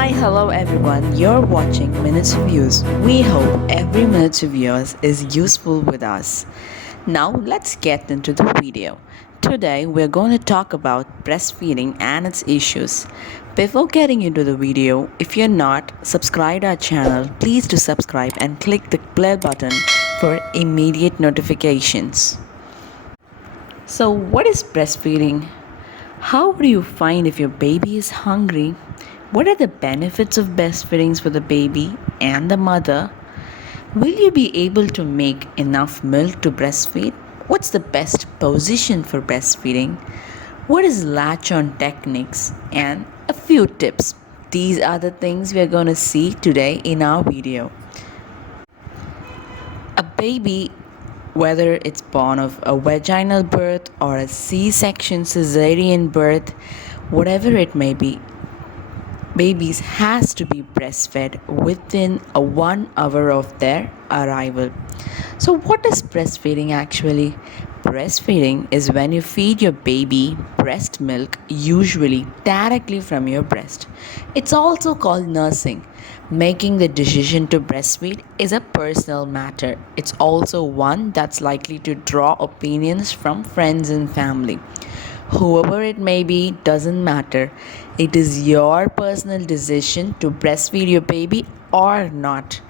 Hi, hello everyone. You're watching Minutes of Use. We hope every minute of yours is useful with us. Now, let's get into the video. Today, we're going to talk about breastfeeding and its issues. Before getting into the video, if you're not subscribed our channel, please do subscribe and click the bell button for immediate notifications. So, what is breastfeeding? How do you find if your baby is hungry? What are the benefits of breastfeeding for the baby and the mother? Will you be able to make enough milk to breastfeed? What's the best position for breastfeeding? What is latch on techniques? And a few tips. These are the things we are going to see today in our video. A baby, whether it's born of a vaginal birth or a C-section cesarean birth, whatever it may be, babies has to be breastfed within a 1 hour of their arrival. So what is breastfeeding actually? Breastfeeding is when you feed your baby breast milk, usually directly from your breast. It's also called nursing. Making the decision to breastfeed is a personal matter. It's also one that's likely to draw opinions from friends and family. Whoever it may be, doesn't matter. It is your personal decision to breastfeed your baby or not.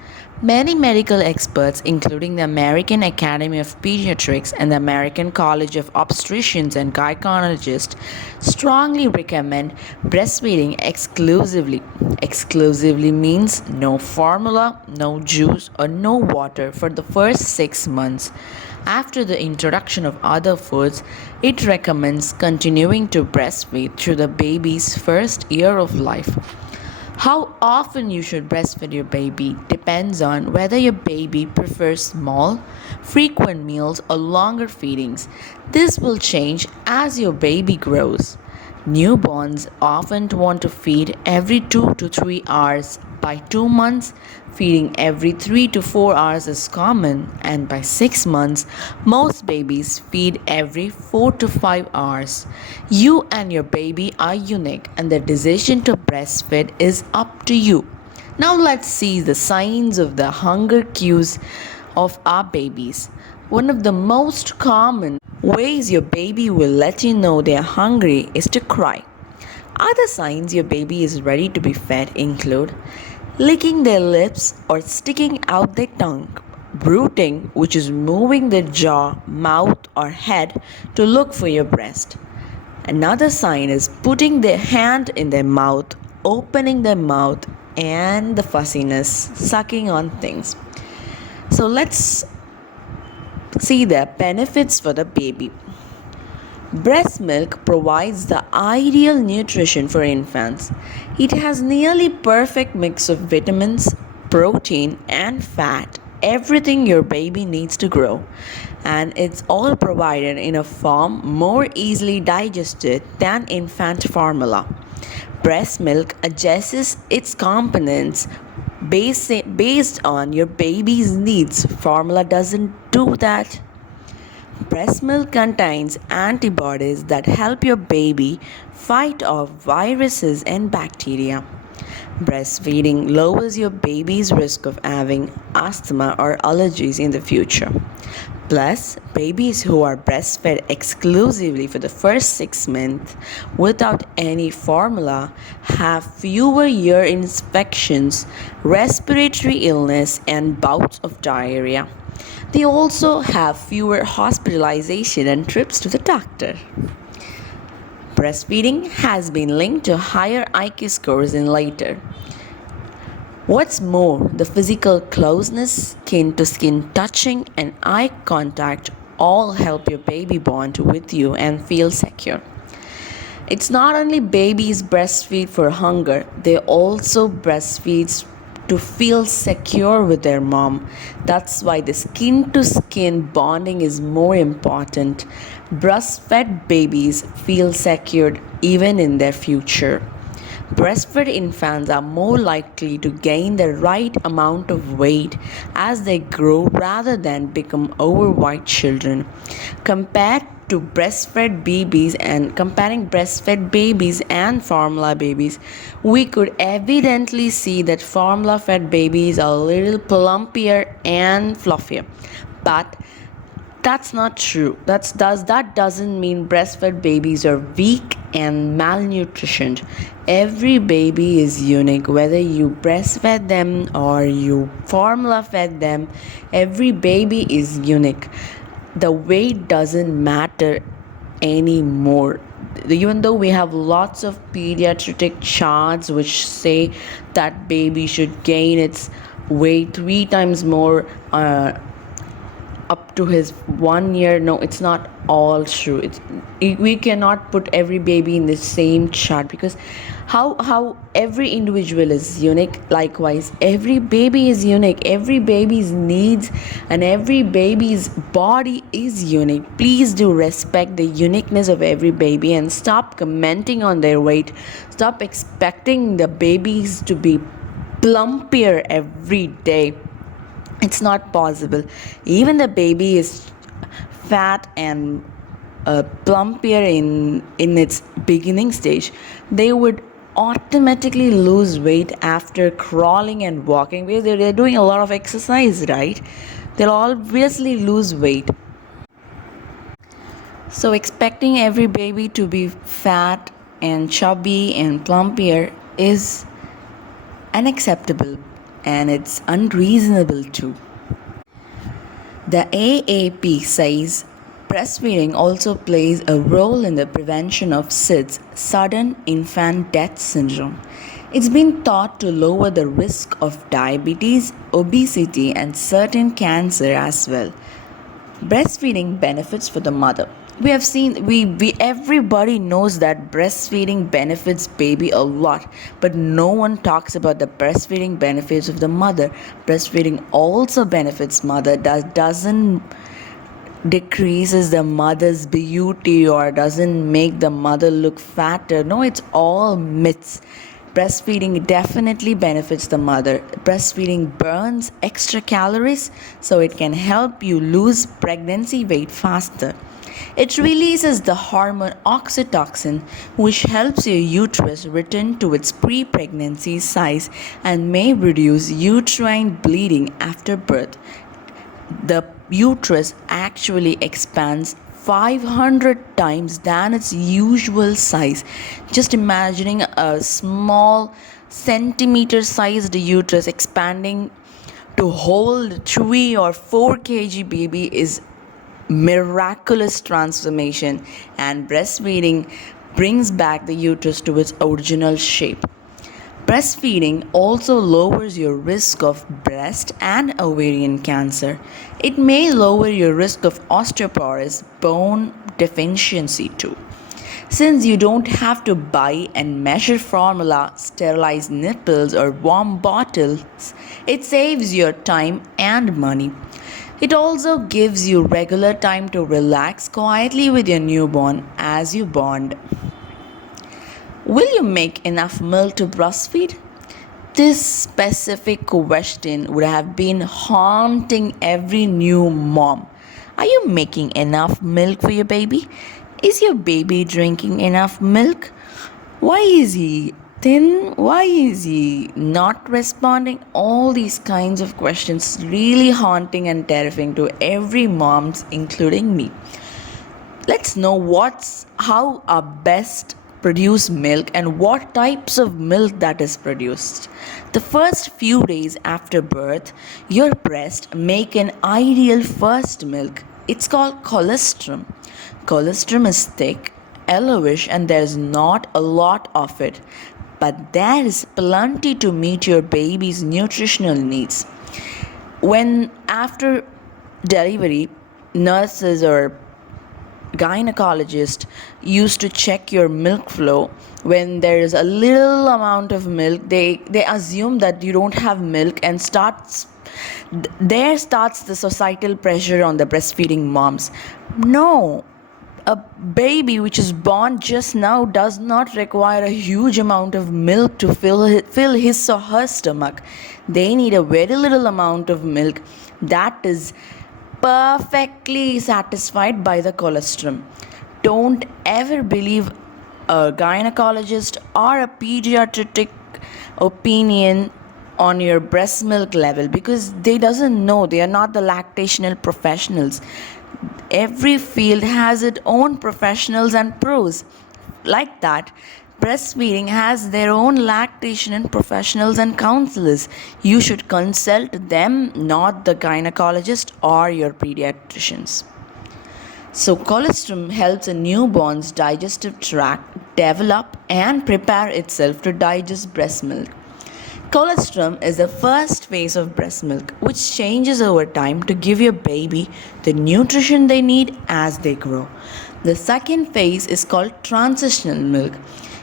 Many medical experts, including the American Academy of Pediatrics and the American College of Obstetricians and Gynecologists, strongly recommend breastfeeding exclusively. Exclusively means no formula, no juice, or no water for the first 6 months. After the introduction of other foods, it recommends continuing to breastfeed through the baby's first year of life. How often you should breastfeed your baby depends on whether your baby prefers small, frequent meals or longer feedings. This will change as your baby grows. Newborns often want to feed every 2 to 3 hours. By 2 months, feeding every 3 to 4 hours is common, and by 6 months, most babies feed every 4 to 5 hours. You and your baby are unique, and the decision to breastfeed is up to you. Now, let's see the signs of the hunger cues of our babies. One of the most common ways your baby will let you know they're hungry is to cry. Other signs your baby is ready to be fed include licking their lips or sticking out their tongue, rooting, which is moving their jaw, mouth, or head to look for your breast. Another sign is putting their hand in their mouth, opening their mouth, and the fussiness, sucking on things. So let's see the benefits for the baby. Breast milk provides the ideal nutrition for infants. It has nearly perfect mix of vitamins, protein and fat, everything your baby needs to grow. And it's all provided in a form more easily digested than infant formula. Breast milk adjusts its components based on your baby's needs. Formula doesn't do that. Breast milk contains antibodies that help your baby fight off viruses and bacteria. Breastfeeding lowers your baby's risk of having asthma or allergies in the future. Plus, babies who are breastfed exclusively for the first 6 months without any formula have fewer ear infections, respiratory illness, and bouts of diarrhea. They also have fewer hospitalization and trips to the doctor. Breastfeeding has been linked to higher IQ scores in later. What's more, the physical closeness, skin to skin touching, and eye contact all help your baby bond with you and feel secure. It's not only babies breastfeed for hunger, they also breastfeed to feel secure with their mom. That's why the skin to skin bonding is more important. Breastfed babies feel secured even in their future. Breastfed infants are more likely to gain the right amount of weight as they grow rather than become overweight children. Compared to breastfed babies and comparing breastfed babies and formula babies, we could evidently see that formula fed babies are a little plumpier and fluffier. But that's not true. That doesn't mean breastfed babies are weak and malnutritioned. Every baby is unique, whether you breastfed them or you formula fed them. Every baby is unique. The weight doesn't matter anymore. Even though we have lots of pediatric charts which say that baby should gain its weight 3 times more up to his 1 year. No, it's not all true. We cannot put every baby in the same chart, because how every individual is unique. Likewise, every baby is unique. Every baby's needs and every baby's body is unique. Please do respect the uniqueness of every baby and stop commenting on their weight. Stop expecting the babies to be plumpier every day. It's not possible. Even the baby is fat and plumpier in its beginning stage, they would automatically lose weight after crawling and walking, because they're doing a lot of exercise, right? They'll obviously lose weight. So expecting every baby to be fat and chubby and plumpier is unacceptable, and it's unreasonable too. The AAP says breastfeeding also plays a role in the prevention of SIDS, sudden infant death syndrome. It's been thought to lower the risk of diabetes, obesity, and certain cancer as well. Breastfeeding benefits for the mother. We have seen we everybody knows that breastfeeding benefits baby a lot, but no one talks about the breastfeeding benefits of the mother. Breastfeeding also benefits mother. Doesn't decreases the mother's beauty or doesn't make the mother look fatter. No, it's all myths. Breastfeeding definitely benefits the mother. Breastfeeding burns extra calories, so it can help you lose pregnancy weight faster. It releases the hormone oxytocin, which helps your uterus return to its pre pregnancy size and may reduce uterine bleeding after birth. The uterus actually expands 500 times than its usual size. Just imagining a small centimeter sized uterus expanding to hold 3 or 4 kg baby is miraculous transformation, and breastfeeding brings back the uterus to its original shape. Breastfeeding also lowers your risk of breast and ovarian cancer. It may lower your risk of osteoporosis, bone deficiency too. Since you don't have to buy and measure formula, sterilize nipples, or warm bottles, it saves your time and money. It also gives you regular time to relax quietly with your newborn as you bond. Will you make enough milk to breastfeed? This specific question would have been haunting every new mom. Are you making enough milk for your baby? Is your baby drinking enough milk? Why is he thin? Why is he not responding? All these kinds of questions really haunting and terrifying to every moms, including me. Let's know how our best produce milk and what types of milk that is produced. The first few days after birth, your breast make an ideal first milk. It's called colostrum. Colostrum is thick, yellowish, and there's not a lot of it, but there is plenty to meet your baby's nutritional needs. When after delivery, nurses or gynecologist used to check your milk flow. When there is a little amount of milk, they assume that you don't have milk, and there starts the societal pressure on the breastfeeding moms. No, A baby which is born just now does not require a huge amount of milk to fill his or her stomach. They need a very little amount of milk that is perfectly satisfied by the colostrum. Don't ever believe a gynecologist or a pediatric opinion on your breast milk level, because they doesn't know, they are not the lactational professionals. Every field has its own professionals and pros. Like that, breastfeeding has their own lactation and professionals and counselors. You should consult them, not the gynecologist or your pediatricians. So, colostrum helps a newborn's digestive tract develop and prepare itself to digest breast milk. Colostrum is the first phase of breast milk, which changes over time to give your baby the nutrition they need as they grow. The second phase is called transitional milk.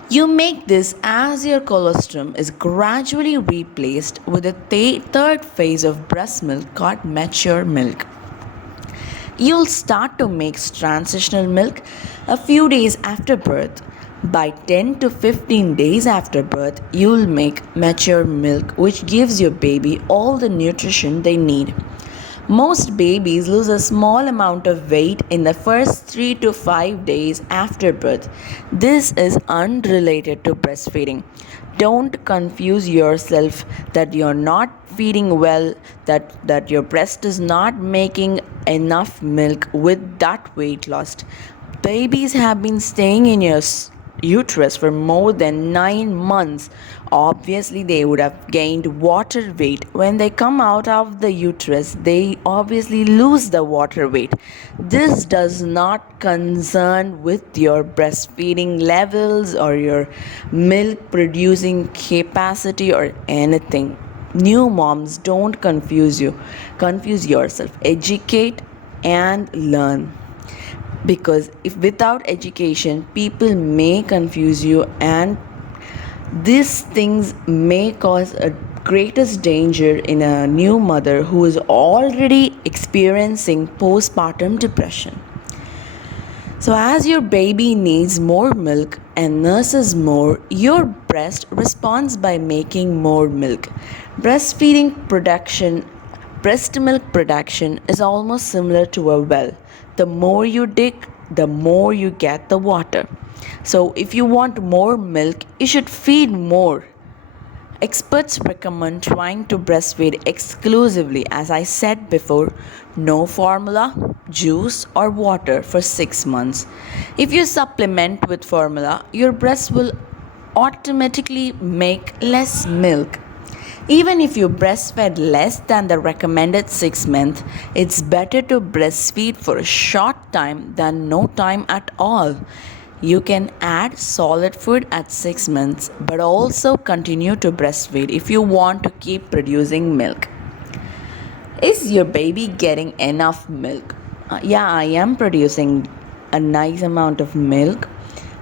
You make this as your colostrum is gradually replaced with the third phase of breast milk called mature milk. You'll start to make transitional milk a few days after birth. By 10 to 15 days after birth, you'll make mature milk, which gives your baby all the nutrition they need. Most babies lose a small amount of weight in the first 3 to 5 days after birth. This is unrelated to breastfeeding. Don't confuse yourself that you're not feeding well, that your breast is not making enough milk with that weight loss. Babies have been staying in your uterus for more than 9 months. Obviously, they would have gained water weight. When they come out of the uterus, they obviously lose the water weight. This does not concern with your breastfeeding levels or your milk producing capacity or anything. New moms, don't confuse yourself. Educate and learn, because if without education people may confuse you, and these things may cause a greatest danger in a new mother who is already experiencing postpartum depression. So as your baby needs more milk and nurses more, your breast responds by making more milk. Breast milk production is almost similar to a well. The more you dig, the more you get the water. So if you want more milk, you should feed more. Experts recommend trying to breastfeed exclusively, as I said before, no formula, juice, or water for 6 months. If you supplement with formula, your breast will automatically make less milk. Even if you breastfed less than the recommended 6 months, it's better to breastfeed for a short time than no time at all. You can add solid food at 6 months, but also continue to breastfeed if you want to keep producing milk. Is your baby getting enough milk? Yeah, I am producing a nice amount of milk.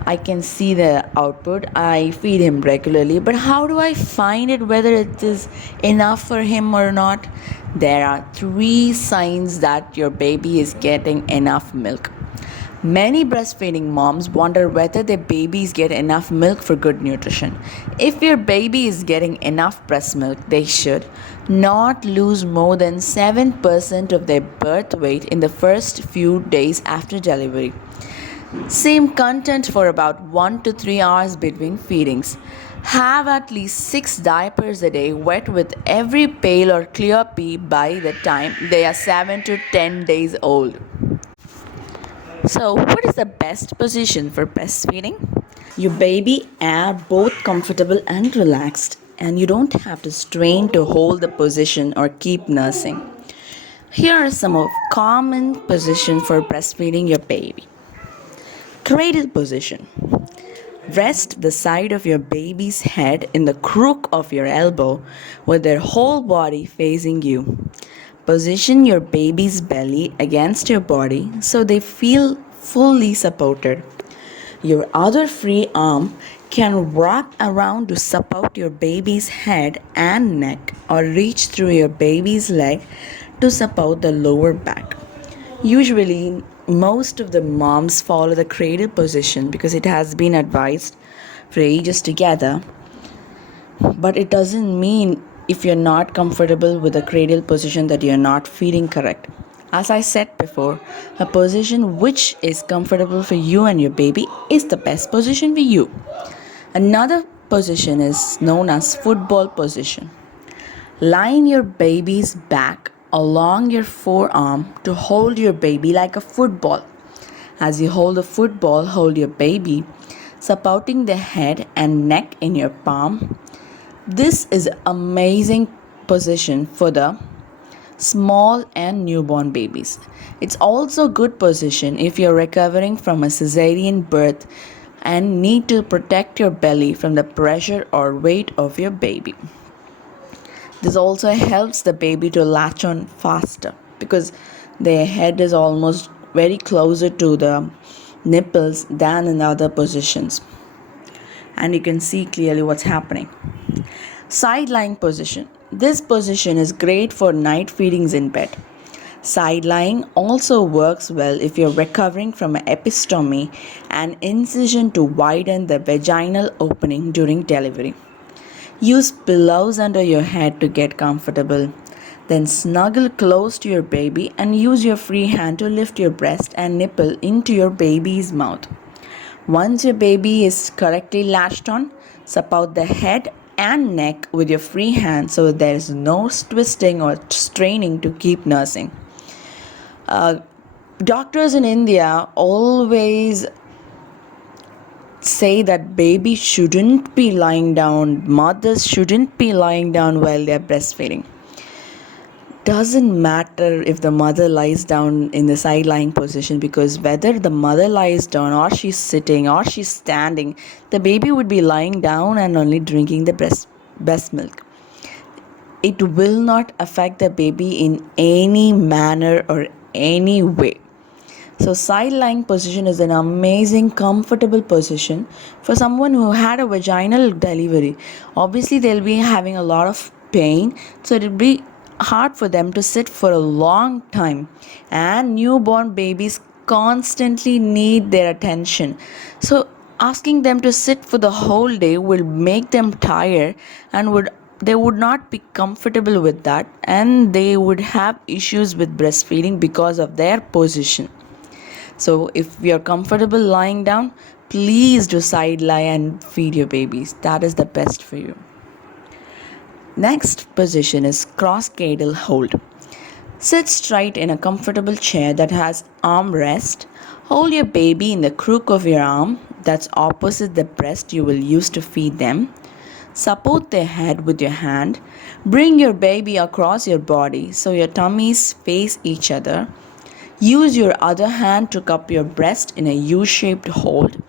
I can see the output. I feed him regularly, but how do I find it whether it is enough for him or not? There are 3 signs that your baby is getting enough milk. Many breastfeeding moms wonder whether their babies get enough milk for good nutrition. If your baby is getting enough breast milk, they should not lose more than 7% of their birth weight in the first few days after delivery. Same content for about 1 to 3 hours between feedings. Have at least 6 diapers a day wet with every pale or clear pee by the time they are 7 to 10 days old. So, what is the best position for breastfeeding? Your baby are both comfortable and relaxed, and you don't have to strain to hold the position or keep nursing. Here are some of common positions for breastfeeding your baby. Cradle position. Rest the side of your baby's head in the crook of your elbow with their whole body facing you. Position your baby's belly against your body so they feel fully supported. Your other free arm can wrap around to support your baby's head and neck, or reach through your baby's leg to support the lower back. Usually, most of the moms follow the cradle position because it has been advised for ages together. But it doesn't mean if you're not comfortable with the cradle position that you're not feeding correct. As I said before, a position which is comfortable for you and your baby is the best position for you. Another position is known as football position. Line your baby's back along your forearm to hold your baby like a football. As you hold the football, hold your baby, supporting the head and neck in your palm. This is an amazing position for the small and newborn babies. It's also a good position if you're recovering from a cesarean birth and need to protect your belly from the pressure or weight of your baby. This also helps the baby to latch on faster because their head is almost very closer to the nipples than in other positions. And you can see clearly what's happening. Side lying position. This position is great for night feedings in bed. Side lying also works well if you're recovering from an episiotomy and incision to widen the vaginal opening during delivery. Use pillows under your head to get comfortable. Then snuggle close to your baby and use your free hand to lift your breast and nipple into your baby's mouth. Once your baby is correctly latched on, support the head and neck with your free hand so there is no twisting or straining to keep nursing. Doctors in India always say that babies shouldn't be lying down, mothers shouldn't be lying down while they're breastfeeding. Doesn't matter if the mother lies down in the side lying position, because whether the mother lies down or she's sitting or she's standing, the baby would be lying down and only drinking the breast milk. It will not affect the baby in any manner or any way. So side lying position is an amazing comfortable position for someone who had a vaginal delivery. Obviously they'll be having a lot of pain, so it'll be hard for them to sit for a long time, and newborn babies constantly need their attention. So asking them to sit for the whole day will make them tired and they would not be comfortable with that, and they would have issues with breastfeeding because of their position. So if you're comfortable lying down, please do side lie and feed your babies. That is the best for you. Next position is cross cradle hold. Sit straight in a comfortable chair that has armrest. Hold your baby in the crook of your arm that's opposite the breast you will use to feed them. Support their head with your hand. Bring your baby across your body so your tummies face each other. Use your other hand to cup your breast in a U-shaped hold.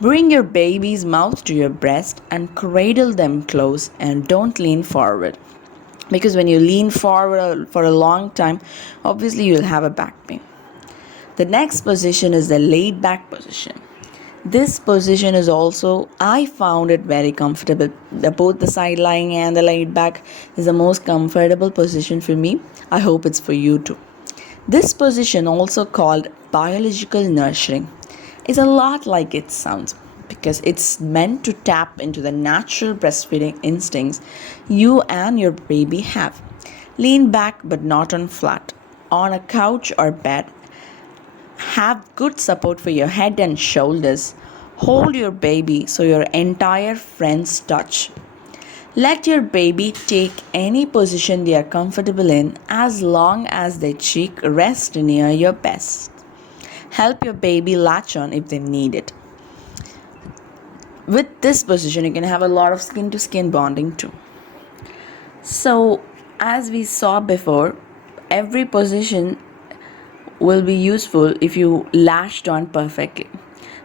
Bring your baby's mouth to your breast and cradle them close, and don't lean forward. Because when you lean forward for a long time, obviously you'll have a back pain. The next position is the laid back position. This position is also, I found it very comfortable. Both the side lying and the laid back is the most comfortable position for me. I hope it's for you too. This position, also called biological nurturing, is a lot like it sounds, because it's meant to tap into the natural breastfeeding instincts you and your baby have. Lean back but not on flat, on a couch or bed. Have good support for your head and shoulders. Hold your baby so your entire friends touch. Let your baby take any position they are comfortable in as long as their cheek rests near your breast. Help your baby latch on if they need it. With this position, you can have a lot of skin to skin bonding too. So, as we saw before, every position will be useful if you latched on perfectly.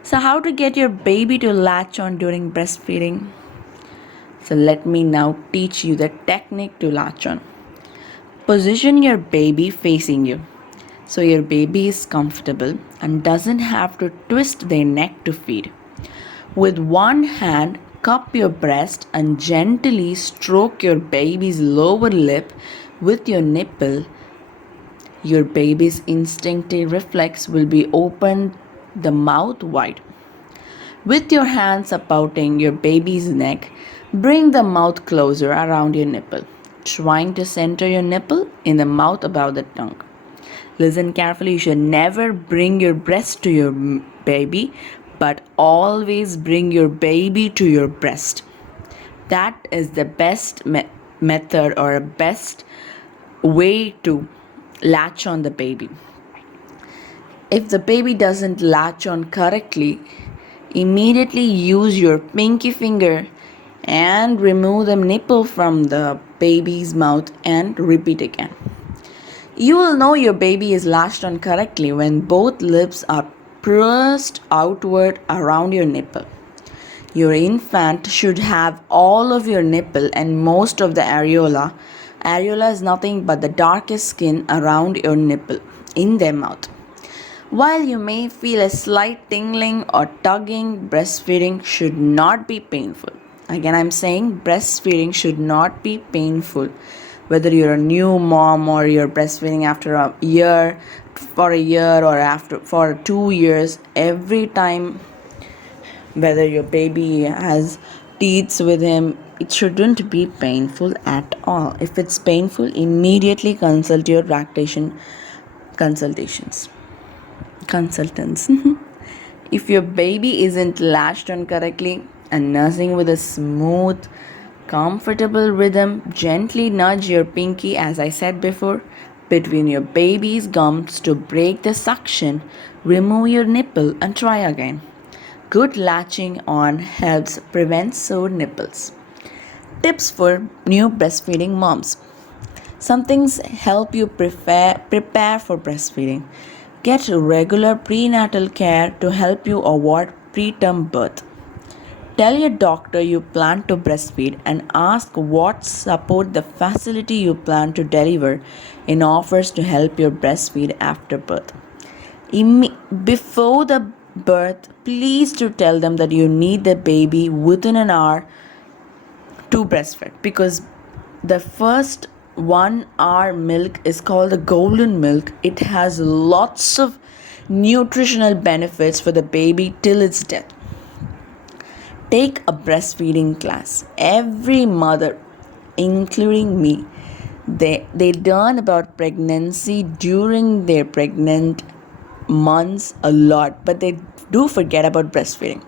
So, how to get your baby to latch on during breastfeeding? So let me now teach you the technique to latch on. Position your baby facing you, so your baby is comfortable and doesn't have to twist their neck to feed. With one hand, cup your breast and gently stroke your baby's lower lip with your nipple. Your baby's instinctive reflex will be open the mouth wide. With your hands supporting your baby's neck, bring the mouth closer around your nipple, trying to center your nipple in the mouth above the tongue. Listen carefully, you should never bring your breast to your baby, but always bring your baby to your breast. That is the best method or a best way to latch on the baby. If the baby doesn't latch on correctly, immediately use your pinky finger and remove the nipple from the baby's mouth and repeat again. You will know your baby is latched on correctly when both lips are pressed outward around your nipple. Your infant should have all of your nipple and most of the areola. Areola is nothing but the darkest skin around your nipple in their mouth. While you may feel a slight tingling or tugging, breastfeeding should not be painful. Again, I'm saying breastfeeding should not be painful. Whether you're a new mom or you're breastfeeding after a year, or after for 2 years, every time, whether your baby has teeth with him, it shouldn't be painful at all. If it's painful, immediately consult your lactation consultants. If your baby isn't latched on correctly and nursing with a smooth, comfortable rhythm, gently nudge your pinky, as I said before, between your baby's gums to break the suction. Remove your nipple and try again. Good latching on helps prevent sore nipples. Tips for new breastfeeding moms. Some things help you prepare for breastfeeding. Get regular prenatal care to help you avoid preterm birth. Tell your doctor you plan to breastfeed and ask what support the facility you plan to deliver in offers to help you breastfeed after birth. Before the birth, please to tell them that you need the baby within an hour to breastfeed, because the first 1 hour milk is called the golden milk. It has lots of nutritional benefits for the baby till its death. Take a breastfeeding class. Every mother, including me, they learn about pregnancy during their pregnant months a lot, but they do forget about breastfeeding.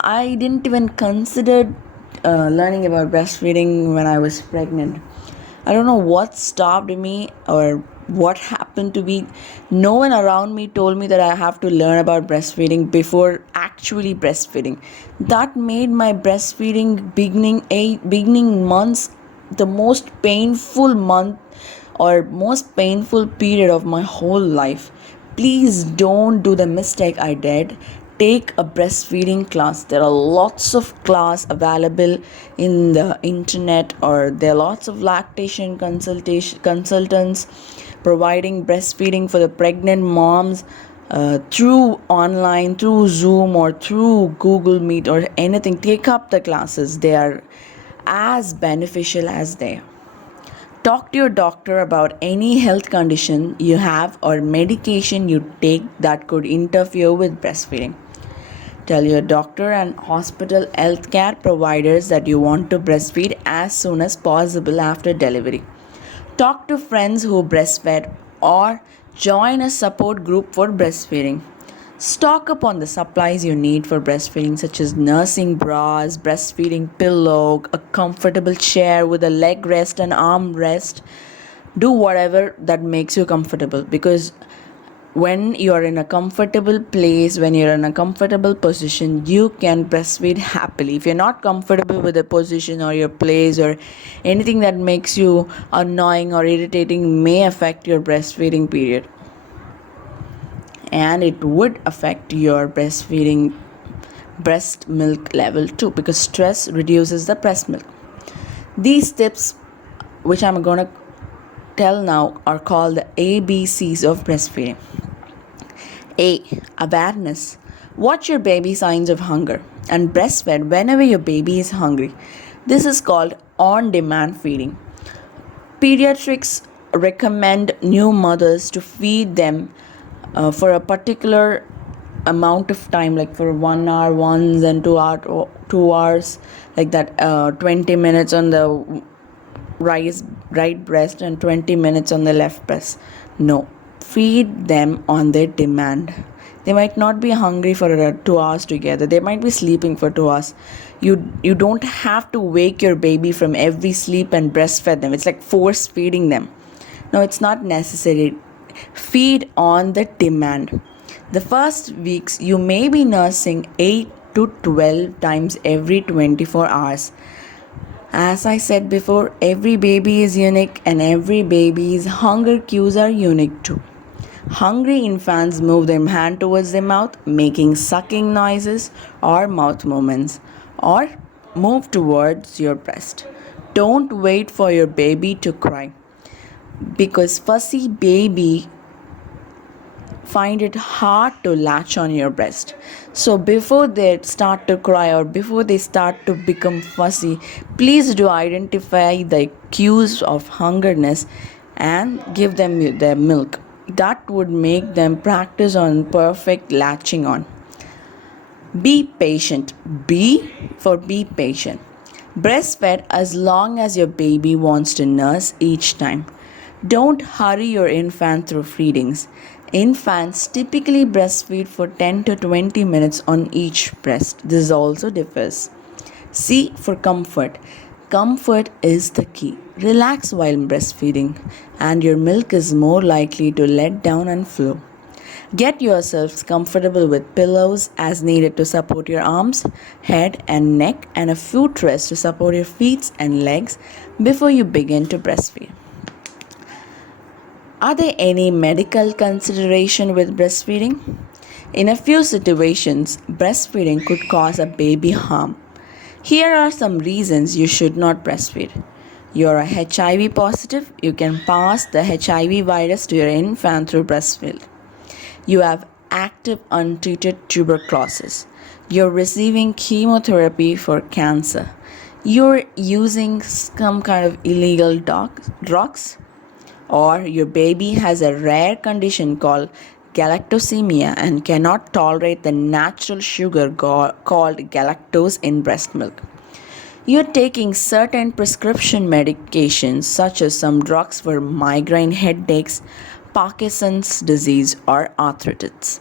I didn't even consider learning about breastfeeding when I was pregnant. I don't know what stopped me or what happened to me. No one around me told me that I have to learn about breastfeeding before actually breastfeeding. That made my breastfeeding beginning months the most painful month or most painful period of my whole life. Please don't do the mistake I did. Take a breastfeeding class. There are lots of class available in the internet, or there are lots of lactation consultants providing breastfeeding for the pregnant moms through online, through Zoom or through Google Meet or anything. Take up the classes. They are as beneficial as they are. Talk to your doctor about any health condition you have or medication you take that could interfere with breastfeeding. Tell your doctor and hospital healthcare providers that you want to breastfeed as soon as possible after delivery. Talk to friends who breastfed or join a support group for breastfeeding. Stock up on the supplies you need for breastfeeding, such as nursing bras, breastfeeding pillow, a comfortable chair with a leg rest and arm rest. Do whatever that makes you comfortable, because when you're in a comfortable place, when you're in a comfortable position, you can breastfeed happily. If you're not comfortable with the position or your place or anything that makes you annoying or irritating may affect your breastfeeding period, and it would affect your breastfeeding breast milk level too, because stress reduces the breast milk. These tips which I'm going to tell now are called the ABCs of breastfeeding. A. Awareness. Watch your baby signs of hunger and breastfeed whenever your baby is hungry. This is called on-demand feeding. Pediatrics recommend new mothers to feed them for a particular amount of time, like for 1 hour once and 2 hours, like that, 20 minutes on the right breast and 20 minutes on the left breast. No, feed them on their demand. They might not be hungry for 2 hours together. They might be sleeping for 2 hours. You don't have to wake your baby from every sleep and breastfeed them. It's like force feeding them. No, it's not necessary. Feed on the demand. The first weeks you may be nursing 8 to 12 times every 24 hours. As I said before, every baby is unique and every baby's hunger cues are unique too. Hungry infants move their hand towards their mouth, making sucking noises or mouth movements, or move towards your breast. Don't wait for your baby to cry, because fussy baby find it hard to latch on your breast. So before they start to cry or before they start to become fussy, please do identify the cues of hungerness and give them their milk. That would make them practice on perfect latching on. Be patient. Be patient. Breastfeed as long as your baby wants to nurse each time. Don't hurry your infant through feedings. Infants typically breastfeed for 10 to 20 minutes on each breast. This also differs. C for comfort. Comfort is the key. Relax while breastfeeding, and your milk is more likely to let down and flow. Get yourselves comfortable with pillows as needed to support your arms, head, and neck, and a footrest to support your feet and legs before you begin to breastfeed. Are there any medical consideration with breastfeeding? In a few situations, breastfeeding could cause a baby harm. Here are some reasons you should not breastfeed. You are HIV positive, you can pass the HIV virus to your infant through breastfeed. You have active untreated tuberculosis. You're receiving chemotherapy for cancer. You're using some kind of illegal drugs, or your baby has a rare condition called galactosemia and cannot tolerate the natural sugar called galactose in breast milk. You're taking certain prescription medications such as some drugs for migraine headaches, Parkinson's disease, or arthritis.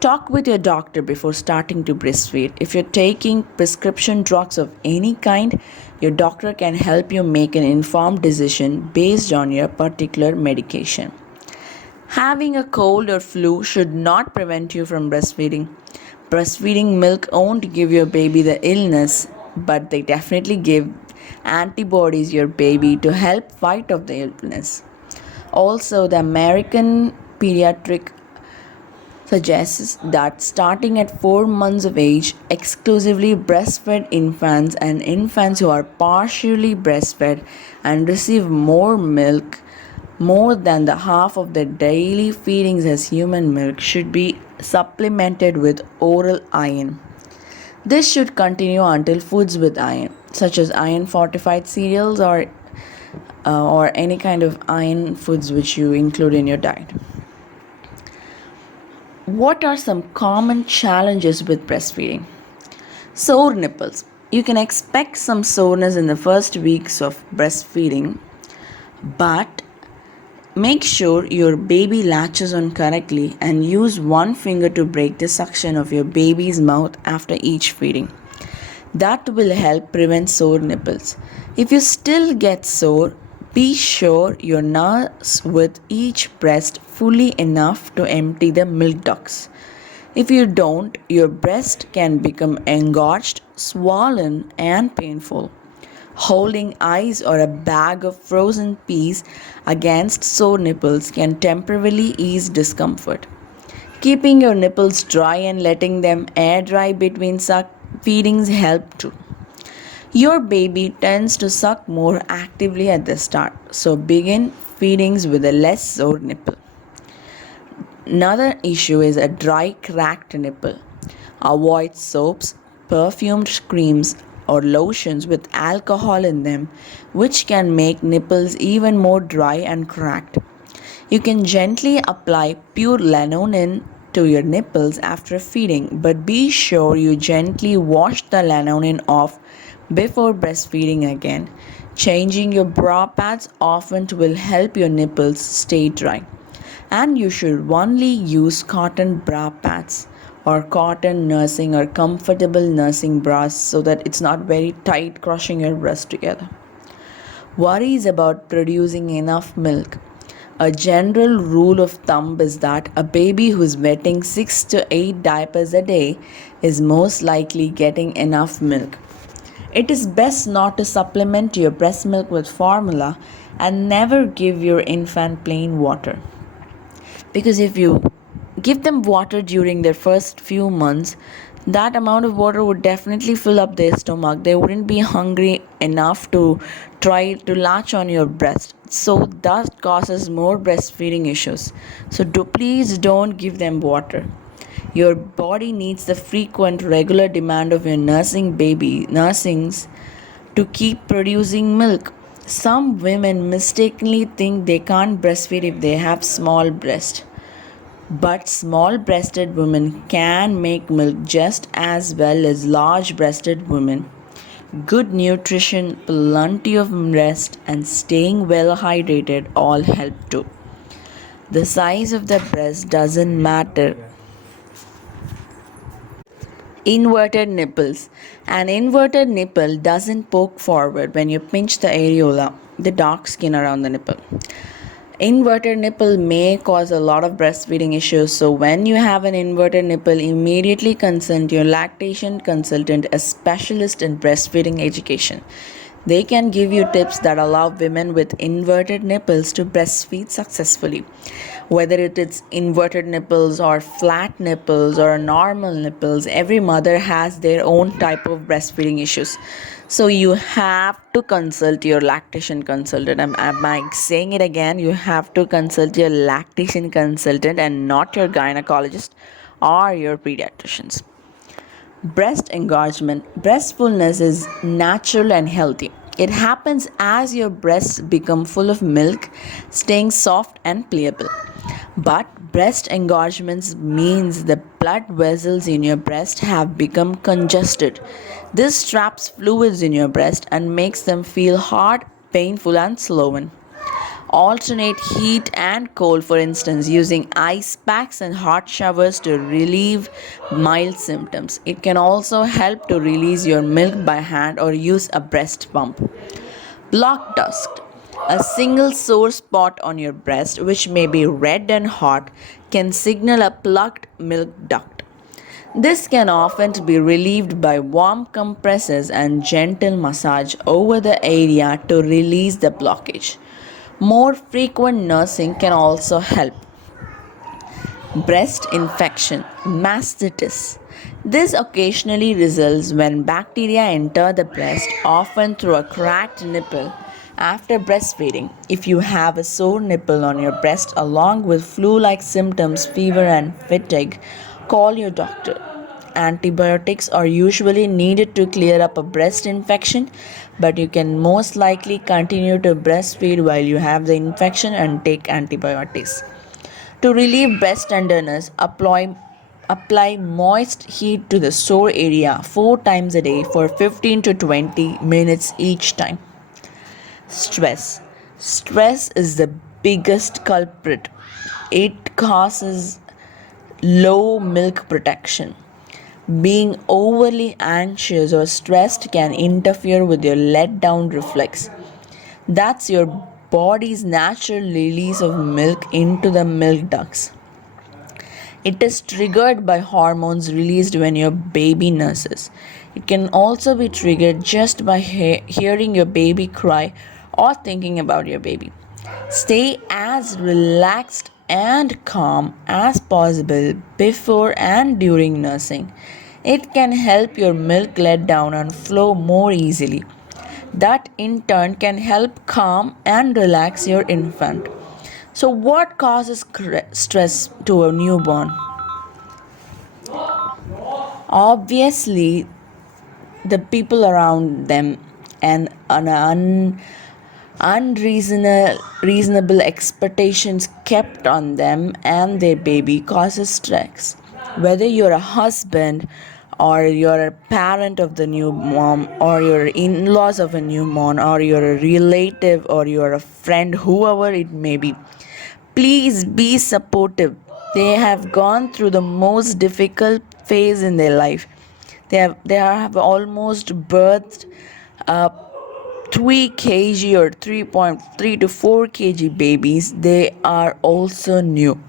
Talk with your doctor before starting to breastfeed. If you're taking prescription drugs of any kind, your doctor can help you make an informed decision based on your particular medication. Having a cold or flu should not prevent you from breastfeeding. Breastfeeding milk won't give your baby the illness, but they definitely give antibodies your baby to help fight off the illness. Also, the American Pediatric suggests that starting at 4 months of age, exclusively breastfed infants and infants who are partially breastfed and receive more than the half of their daily feedings as human milk should be supplemented with oral iron. This should continue until foods with iron, such as iron fortified cereals or any kind of iron foods which you include in your diet. What are some common challenges with breastfeeding? Sore nipples. You can expect some soreness in the first weeks of breastfeeding, but make sure your baby latches on correctly and use one finger to break the suction of your baby's mouth after each feeding. That will help prevent sore nipples. If you still get sore, be sure you nurse with each breast fully enough to empty the milk ducts. If you don't, your breast can become engorged, swollen, and painful. Holding ice or a bag of frozen peas against sore nipples can temporarily ease discomfort. Keeping your nipples dry and letting them air dry between feedings help too. Your baby tends to suck more actively at the start, so begin feedings with a less sore nipple. Another issue is a dry, cracked nipple. Avoid soaps, perfumed creams, or lotions with alcohol in them, which can make nipples even more dry and cracked. You can gently apply pure lanolin to your nipples after feeding, but be sure you gently wash the lanolin off before breastfeeding again. Changing your bra pads often will help your nipples stay dry. And you should only use cotton bra pads or cotton nursing or comfortable nursing bras so that it's not very tight crushing your breast together. Worries about producing enough milk. A general rule of thumb is that a baby who's wetting 6 to 8 diapers a day is most likely getting enough milk. It is best not to supplement your breast milk with formula and never give your infant plain water. Because if you give them water during their first few months, that amount of water would definitely fill up their stomach. They wouldn't be hungry enough to try to latch on your breast. So that causes more breastfeeding issues. So please don't give them water. Your body needs the frequent, regular demand of your nursings to keep producing milk. Some women mistakenly think they can't breastfeed if they have small breasts. But small breasted women can make milk just as well as large breasted women. Good nutrition, plenty of rest, and staying well hydrated all help too. The size of the breast doesn't matter. Inverted nipples. An inverted nipple doesn't poke forward when you pinch the areola, the dark skin around the nipple. Inverted nipple may cause a lot of breastfeeding issues, so when you have an inverted nipple, immediately consult your lactation consultant, a specialist in breastfeeding education. They can give you tips that allow women with inverted nipples to breastfeed successfully. Whether it is inverted nipples or flat nipples or normal nipples, every mother has their own type of breastfeeding issues. So you have to consult your lactation consultant. Am I saying it again? You have to consult your lactation consultant and not your gynecologist or your pediatricians. Breast engorgement. Breast fullness is natural and healthy. It happens as your breasts become full of milk, staying soft and pliable. But breast engorgements means the blood vessels in your breast have become congested. This traps fluids in your breast and makes them feel hard, painful, and swollen. Alternate heat and cold, for instance, using ice packs and hot showers to relieve mild symptoms. It can also help to release your milk by hand or use a breast pump. Block dust. A single sore spot on your breast, which may be red and hot, can signal a plugged milk duct. This can often be relieved by warm compresses and gentle massage over the area to release the blockage. More frequent nursing can also help. Breast infection, mastitis. This occasionally results when bacteria enter the breast, often through a cracked nipple. After breastfeeding, if you have a sore nipple on your breast along with flu like symptoms, fever, and fatigue, call your doctor. Antibiotics are usually needed to clear up a breast infection, but you can most likely continue to breastfeed while you have the infection and take antibiotics. To relieve breast tenderness, apply moist heat to the sore area 4 times a day for 15 to 20 minutes each time. Stress. Stress is the biggest culprit. It causes low milk production. Being overly anxious or stressed can interfere with your let down reflex. That's your body's natural release of milk into the milk ducts. It is triggered by hormones released when your baby nurses. It can also be triggered just by hearing your baby cry or thinking about your baby. Stay as relaxed and calm as possible before and during nursing. It can help your milk let down and flow more easily. That in turn can help calm and relax your infant. So, what causes stress to a newborn? Obviously, the people around them, and unreasonable expectations kept on them and their baby causes stress. Whether you're a husband, or you're a parent of the new mom, or you're in-laws of a new mom, or you're a relative, or you're a friend, whoever it may be, please be supportive. They have gone through the most difficult phase in their life. They have almost birthed uh, 3 kg or 3.3 to 4 kg babies. They are also new.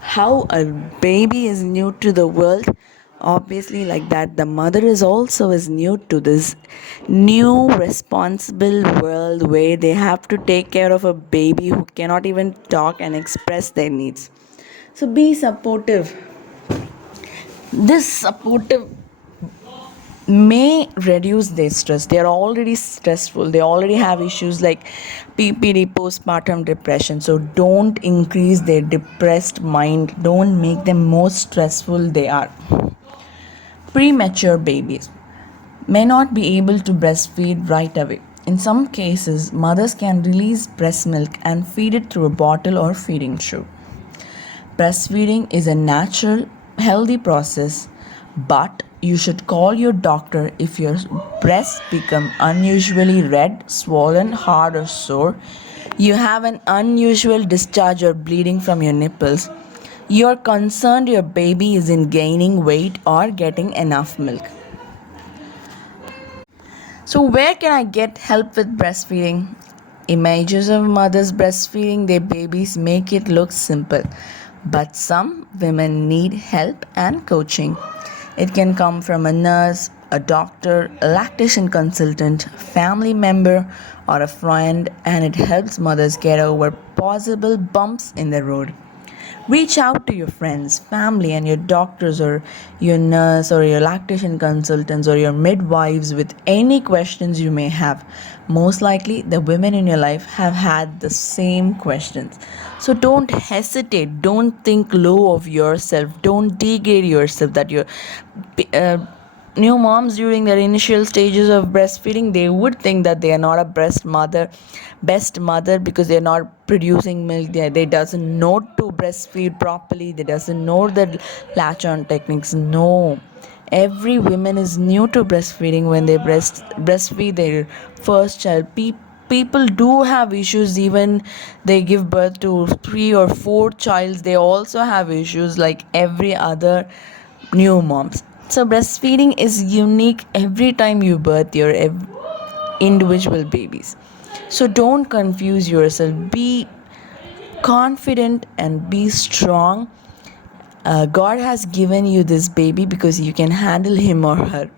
How a baby is new to the world, obviously, like that, the mother is also is new to this new responsible world where they have to take care of a baby who cannot even talk and express their needs. So be supportive. This supportive may reduce their stress. They are already stressful, they already have issues like PPD, postpartum depression. So don't increase their depressed mind, don't make them more stressful they are. Premature babies may not be able to breastfeed right away. In some cases, mothers can release breast milk and feed it through a bottle or feeding tube. Breastfeeding is a natural, healthy process, but you should call your doctor if your breasts become unusually red, swollen, hard, or sore. You have an unusual discharge or bleeding from your nipples. You're concerned your baby isn't gaining weight or getting enough milk. So, where can I get help with breastfeeding? Images of mothers breastfeeding their babies make it look simple, but some women need help and coaching. It can come from a nurse, a doctor, a lactation consultant, family member, or a friend, and it helps mothers get over possible bumps in the road. Reach out to your friends, family, and your doctors, or your nurse, or your lactation consultants, or your midwives with any questions you may have. Most likely, the women in your life have had the same questions. So don't hesitate. Don't think low of yourself. Don't degrade yourself that you're. Uh, New moms during their initial stages of breastfeeding, they would think that they are not a best mother because they're not producing milk. They doesn't know to breastfeed properly, they doesn't know the latch on techniques. No, every woman is new to breastfeeding when they breastfeed their first child. People do have issues, even they give birth to 3 or 4 childs, they also have issues like every other new moms. So breastfeeding is unique every time you birth your individual babies. So don't confuse yourself. Be confident and be strong. God has given you this baby because you can handle him or her.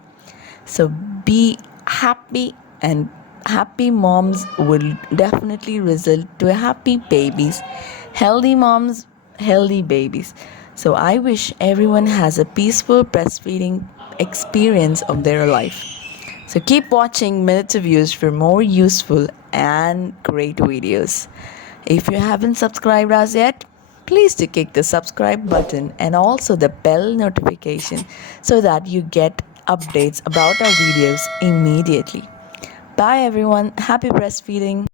So be happy, and happy moms will definitely result to happy babies. Healthy moms, healthy babies. So I wish everyone has a peaceful breastfeeding experience of their life. So keep watching Minutes of Views for more useful and great videos. If you haven't subscribed us yet, please do click the subscribe button and also the bell notification so that you get updates about our videos immediately. Bye everyone. Happy breastfeeding.